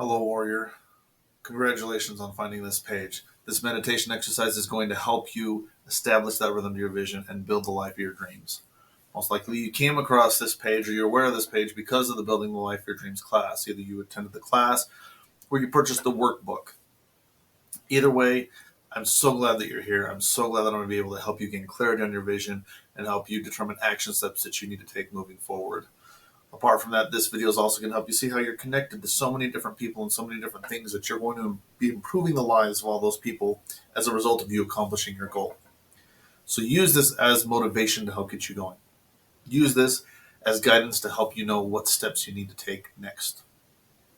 Hello, warrior. Congratulations on finding this page. This meditation exercise is going to help you establish that rhythm to your vision and build the life of your dreams. Most likely you came across this page or you're aware of this page because of the Building the Life of Your Dreams class. Either you attended the class or you purchased the workbook. Either way, I'm so glad that you're here. I'm so glad that I'm going to be able to help you gain clarity on your vision and help you determine action steps that you need to take moving forward. Apart from that, this video is also going to help you see how you're connected to so many different people and so many different things that you're going to be improving the lives of all those people as a result of you accomplishing your goal. So use this as motivation to help get you going. Use this as guidance to help you know what steps you need to take next.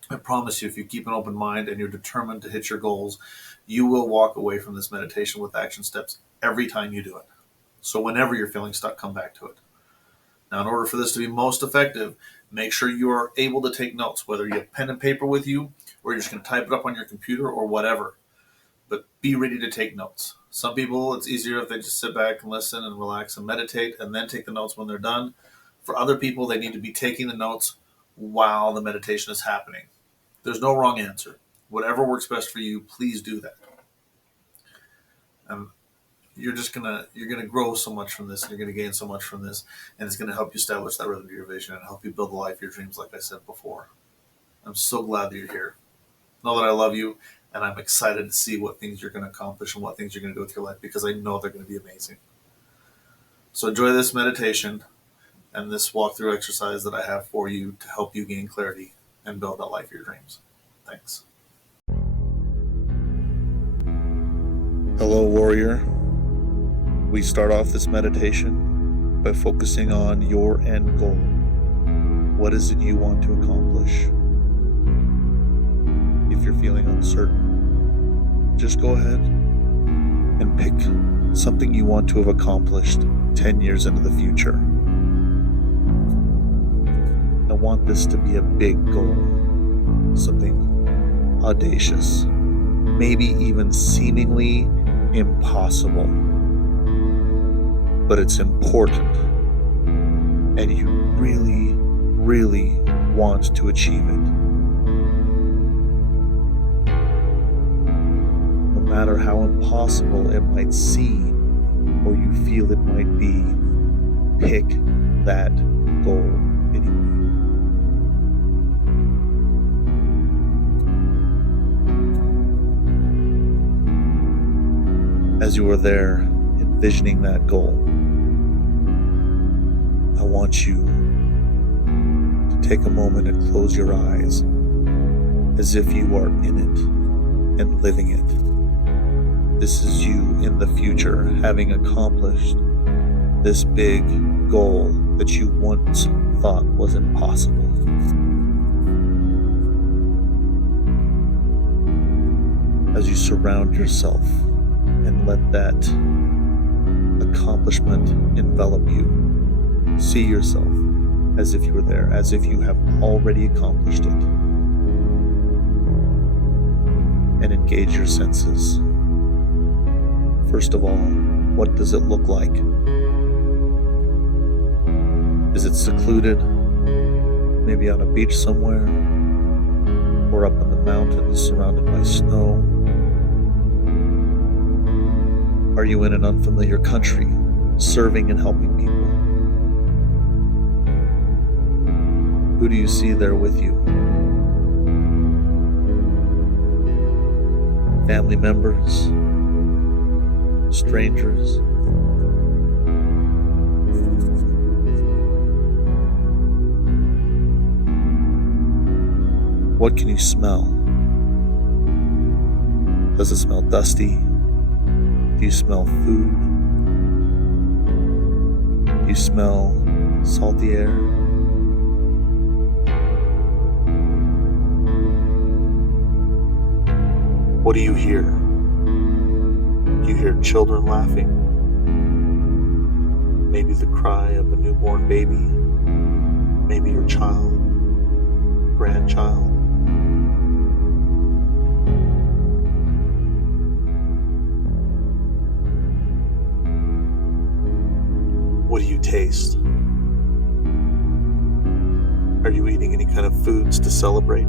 I promise you, if you keep an open mind and you're determined to hit your goals, you will walk away from this meditation with action steps every time you do it. So whenever you're feeling stuck, come back to it. Now, in order for this to be most effective, make sure you are able to take notes, whether you have pen and paper with you or you're just going to type it up on your computer or whatever. But be ready to take notes. Some people, it's easier if they just sit back and listen and relax and meditate and then take the notes when they're done. For other people, they need to be taking the notes while the meditation is happening. There's no wrong answer. Whatever works best for you, please do that. You're gonna grow so much from this, and you're gonna gain so much from this, and it's gonna help you establish that rhythm to your vision and help you build the life of your dreams, like I said before. I'm so glad that you're here. Know that I love you, and I'm excited to see what things you're gonna accomplish and what things you're gonna do with your life, because I know they're gonna be amazing. So enjoy this meditation and this walkthrough exercise that I have for you to help you gain clarity and build that life of your dreams. Thanks. Hello, warrior. We start off this meditation by focusing on your end goal. What is it you want to accomplish? If you're feeling uncertain, just go ahead and pick something you want to have accomplished 10 years into the future. I want this to be a big goal, something audacious, maybe even seemingly impossible. But it's important, and you really, really want to achieve it. No matter how impossible it might seem, or you feel it might be, pick that goal anyway. As you are there, envisioning that goal, I want you to take a moment and close your eyes as if you are in it and living it. This is you in the future, having accomplished this big goal that you once thought was impossible. As you surround yourself and let that accomplishment envelop you, see yourself as if you were there, as if you have already accomplished it. And engage your senses. First of all, what does it look like? Is it secluded? Maybe on a beach somewhere? Or up in the mountains surrounded by snow? Are you in an unfamiliar country, serving and helping people? Who do you see there with you? Family members? Strangers? What can you smell? Does it smell dusty? Do you smell food? Do you smell salty air? What do you hear? Do you hear children laughing? Maybe the cry of a newborn baby? Maybe your child, grandchild? What do you taste? Are you eating any kind of foods to celebrate?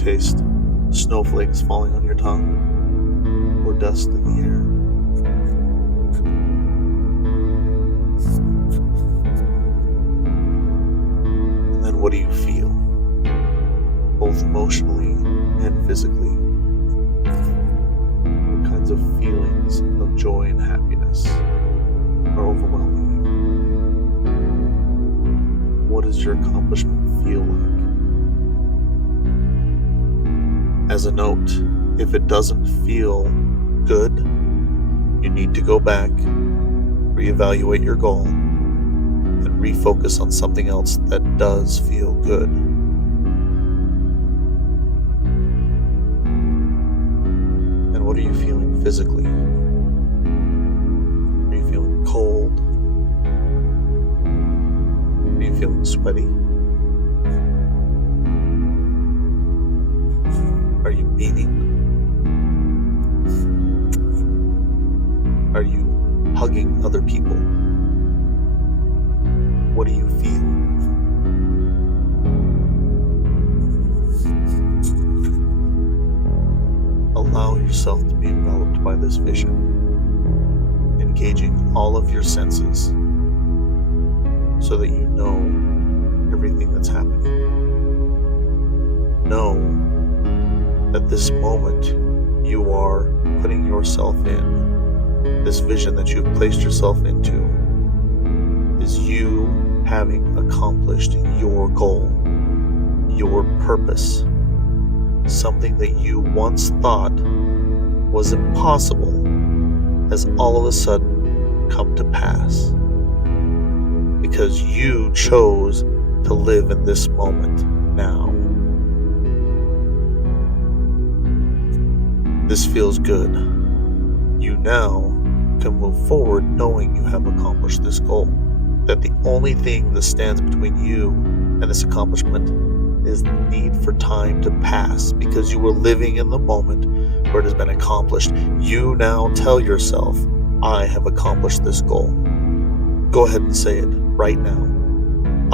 taste snowflakes falling on your tongue or dust in the air. And then what do you feel, both emotionally and physically? What kinds of feelings of joy and happiness are overwhelming you? What does your accomplishment feel like? As a note, if it doesn't feel good, you need to go back, reevaluate your goal, and refocus on something else that does feel good. And what are you feeling physically? Are you feeling cold? Are you feeling sweaty? Are you beating? Are you hugging other people? What do you feel? Allow yourself to be enveloped by this vision, engaging all of your senses so that you know everything that's happening. Know that this moment you are putting yourself in, this vision that you've placed yourself into, is you having accomplished your goal, your purpose, something that you once thought was impossible has all of a sudden come to pass because you chose to live in this moment now. This feels good. You now can move forward knowing you have accomplished this goal. That the only thing that stands between you and this accomplishment is the need for time to pass because you were living in the moment where it has been accomplished. You now tell yourself, I have accomplished this goal. Go ahead and say it right now.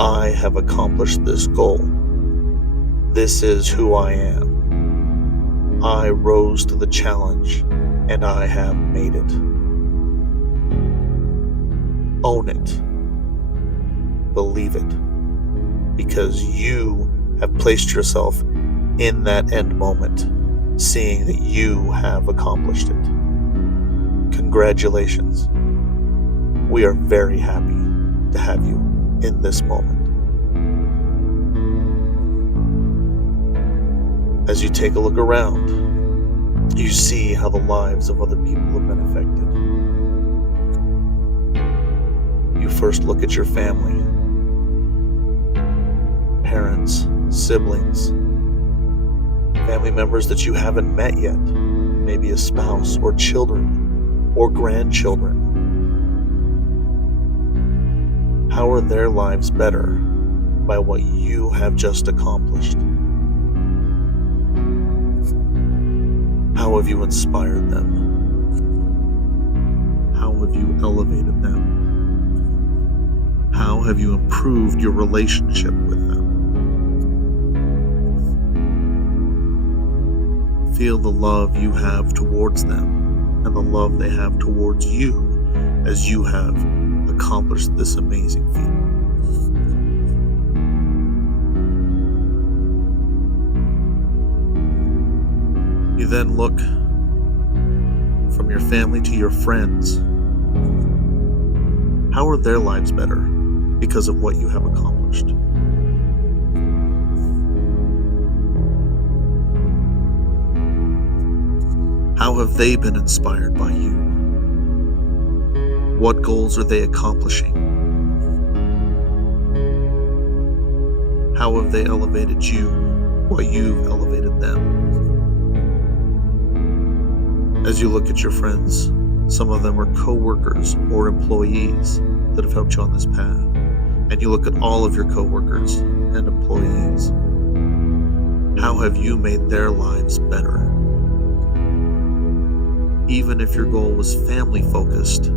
I have accomplished this goal. This is who I am. I rose to the challenge and I have made it. Own it. Believe it. Because you have placed yourself in that end moment, seeing that you have accomplished it. Congratulations. We are very happy to have you in this moment. As you take a look around, you see how the lives of other people have been affected. You first look at your family, parents, siblings, family members that you haven't met yet, maybe a spouse or children or grandchildren. How are their lives better by what you have just accomplished? How have you inspired them? How have you elevated them? How have you improved your relationship with them? Feel the love you have towards them and the love they have towards you as you have accomplished this amazing feat. You then look from your family to your friends. How are their lives better because of what you have accomplished? How have they been inspired by you? What goals are they accomplishing? How have they elevated you while you've elevated them? As you look at your friends, some of them are co-workers or employees that have helped you on this path. And you look at all of your co-workers and employees. How have you made their lives better? Even if your goal was family focused,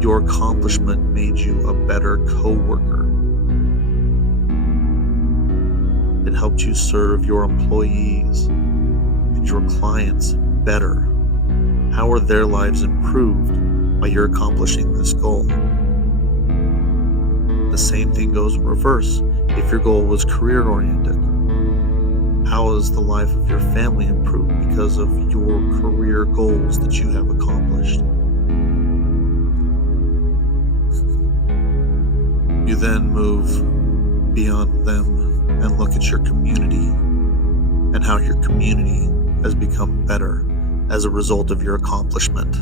your accomplishment made you a better co-worker. It helped you serve your employees and your clients better. How are their lives improved by your accomplishing this goal? The same thing goes in reverse. If your goal was career-oriented, how is the life of your family improved because of your career goals that you have accomplished? You then move beyond them and look at your community and how your community has become better as a result of your accomplishment.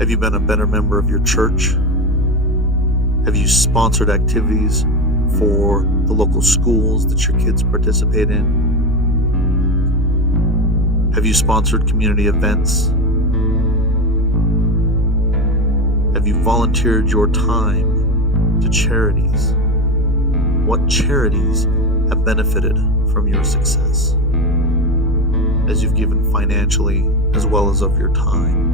Have you been a better member of your church? Have you sponsored activities for the local schools that your kids participate in? Have you sponsored community events? Have you volunteered your time to charities? What charities have benefited from your success as you've given financially as well as of your time?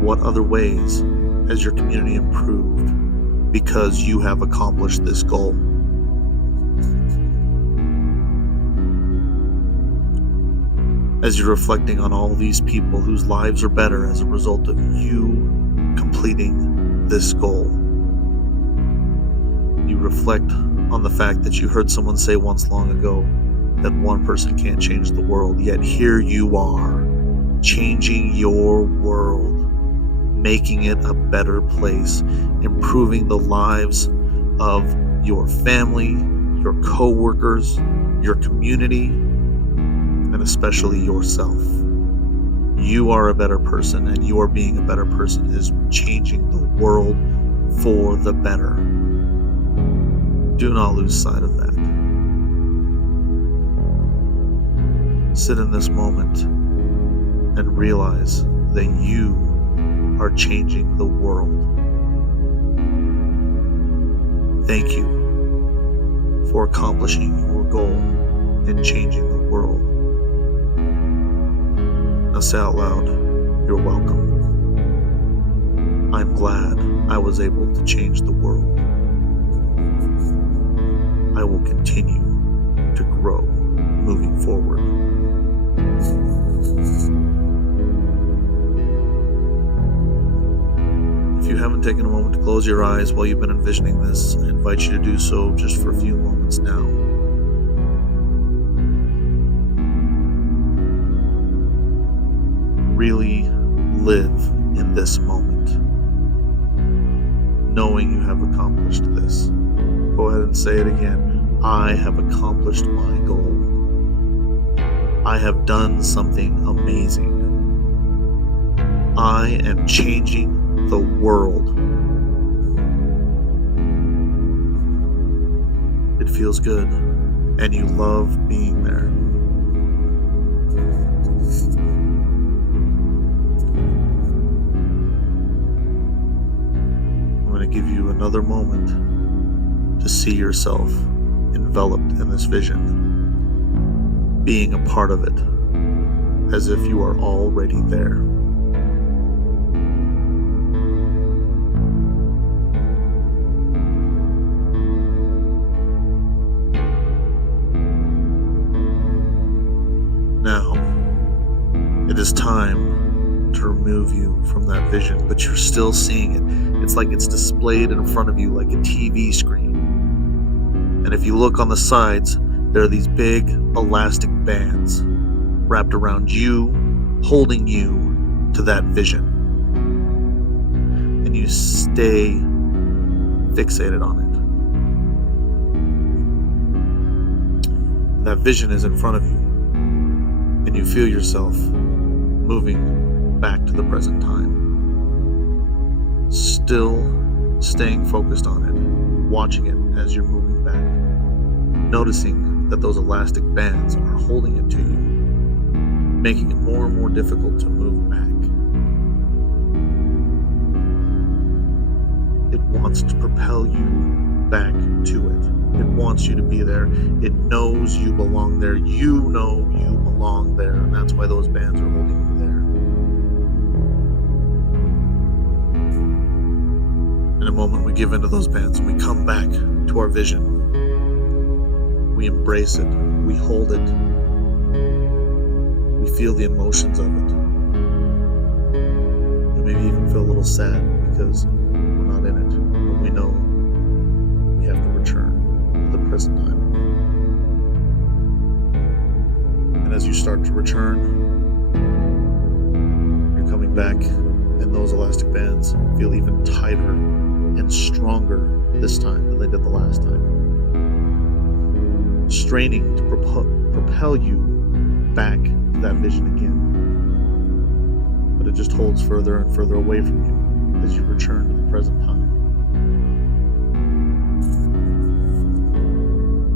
What other ways has your community improved because you have accomplished this goal? As you're reflecting on all these people whose lives are better as a result of you completing this goal, you reflect on the fact that you heard someone say once long ago that one person can't change the world, yet here you are, changing your world, making it a better place, improving the lives of your family, your co-workers, your community, and especially yourself. You are a better person, and your being a better person is changing the world for the better. Do not lose sight of that. Sit in this moment and realize that you are changing the world. Thank you for accomplishing your goal and changing the world. Now say out loud, you're welcome. I'm glad I was able to change the world. I will continue to grow moving forward. If you haven't taken a moment to close your eyes while you've been envisioning this, I invite you to do so just for a few moments now. Really live in this moment, knowing you have accomplished this. Go ahead and say it again. I have accomplished my goal. I have done something amazing. I am changing the world. It feels good, and you love being there. I'm going to give you another moment to see yourself enveloped in this vision, being a part of it, as if you are already there. Now, it is time to remove you from that vision, but you're still seeing it. It's like it's displayed in front of you like a TV screen. And if you look on the sides, there are these big elastic bands wrapped around you, holding you to that vision. And you stay fixated on it. That vision is in front of you, and you feel yourself moving back to the present time. Still staying focused on it, watching it as you're moving back, noticing that those elastic bands are holding it to you, making it more and more difficult to move back. It wants to propel you back to it. It wants you to be there. It knows you belong there. You know you belong there, and that's why those bands are holding you there. give into those bands and we come back to our vision. We embrace it. We hold it. We feel the emotions of it. We maybe even feel a little sad because we're not in it, but we know we have to return to the present time. And as you start to return, you're coming back, and those elastic bands feel even tighter and stronger this time than they did the last time, straining to propel you back to that vision again. But it just holds further and further away from you as you return to the present time.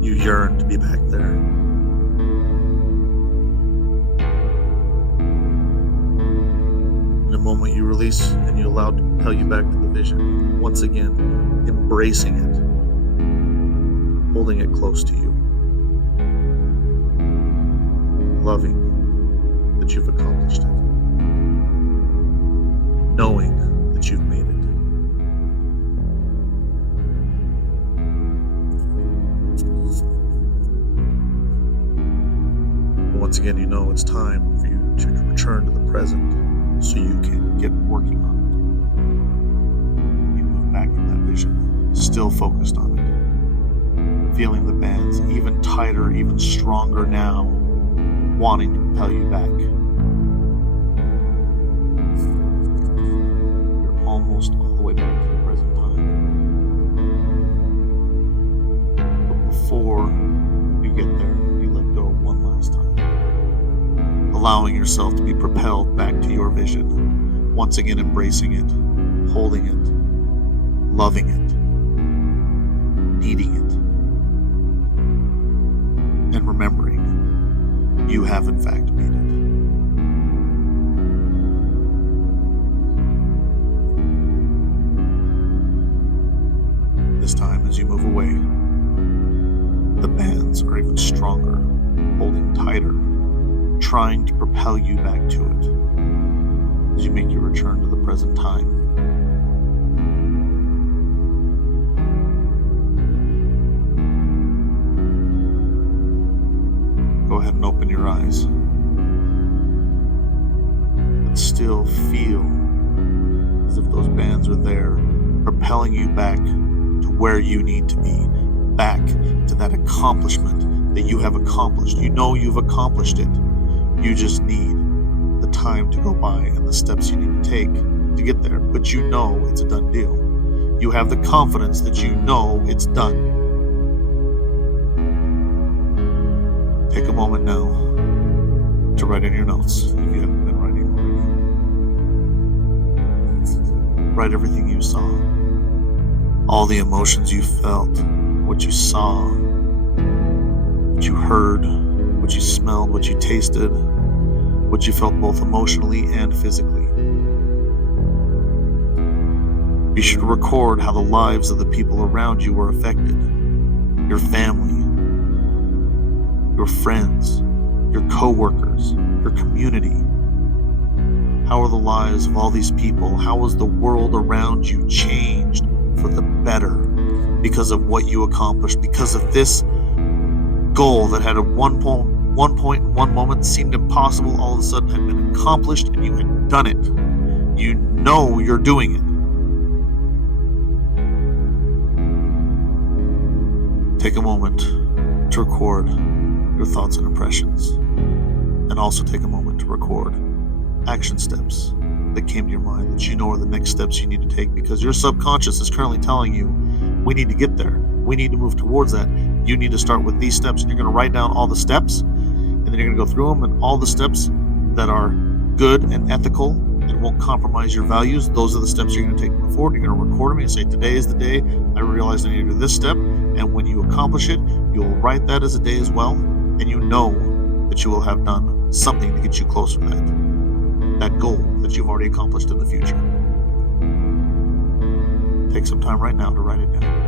You yearn to be back there. In a moment you release and you allow it to propel you back to the vision. Once again, embracing it, holding it close to you, loving that you've accomplished it, knowing that you've made it. But once again, you know it's time for you to return to the present so you can get working on it. You move back in that vision, still focused on it, feeling the bands even tighter, even stronger now, wanting to propel you back. You're almost all the way back to the present time. But before you get there, you let go one last time, allowing yourself to be propelled back to your vision, once again embracing it, holding it, loving it, needing it, and remembering you have in fact made it. This time, as you move away, the bands are even stronger, holding tighter, trying to propel you back to it as you make your return to the present time. Go ahead and open your eyes, but still feel as if those bands are there, propelling you back to where you need to be, back to that accomplishment that you have accomplished. You know you've accomplished it. You just need the time to go by and the steps you need to take to get there. But you know it's a done deal. You have the confidence that you know it's done. Take a moment now to write in your notes if you haven't been writing already. Write everything you saw, all the emotions you felt, what you saw, what you heard, what you smelled, what you tasted, what you felt both emotionally and physically. Be sure to record how the lives of the people around you were affected. Your family, your friends, your co-workers, your community. How are the lives of all these people? How was the world around you changed for the better because of what you accomplished, because of this goal that had at one point in one moment seemed impossible, all of a sudden had been accomplished and you had done it. You know you're doing it. Take a moment to record your thoughts and impressions, and also take a moment to record action steps that came to your mind that you know are the next steps you need to take, because your subconscious is currently telling you, we need to get there. We need to move towards that. You need to start with these steps, and you're going to write down all the steps, and then you're going to go through them, and all the steps that are good and ethical and won't compromise your values, those are the steps you're going to take moving forward. You're going to record them and say, today is the day I realized I need to do this step, and when you accomplish it, you'll write that as a day as well, and you know that you will have done something to get you closer to that goal that you've already accomplished in the future. Take some time right now to write it down.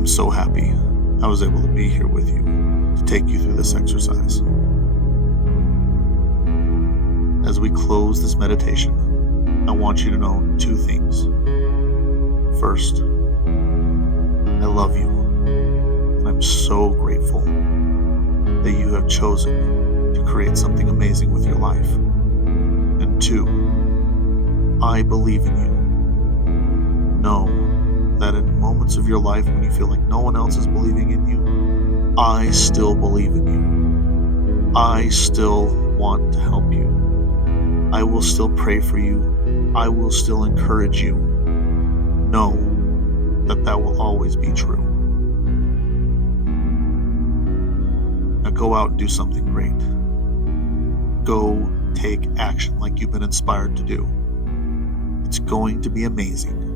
I'm so happy I was able to be here with you to take you through this exercise. As we close this meditation, I want you to know 2 things. First, I love you, and I'm so grateful that you have chosen to create something amazing with your life. And 2, I believe in you. Know that in moments of your life when you feel like no one else is believing in you, I still believe in you. I still want to help you. I will still pray for you. I will still encourage you. Know that that will always be true. Now go out and do something great. Go take action like you've been inspired to do. It's going to be amazing.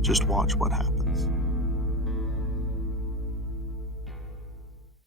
Just watch what happens.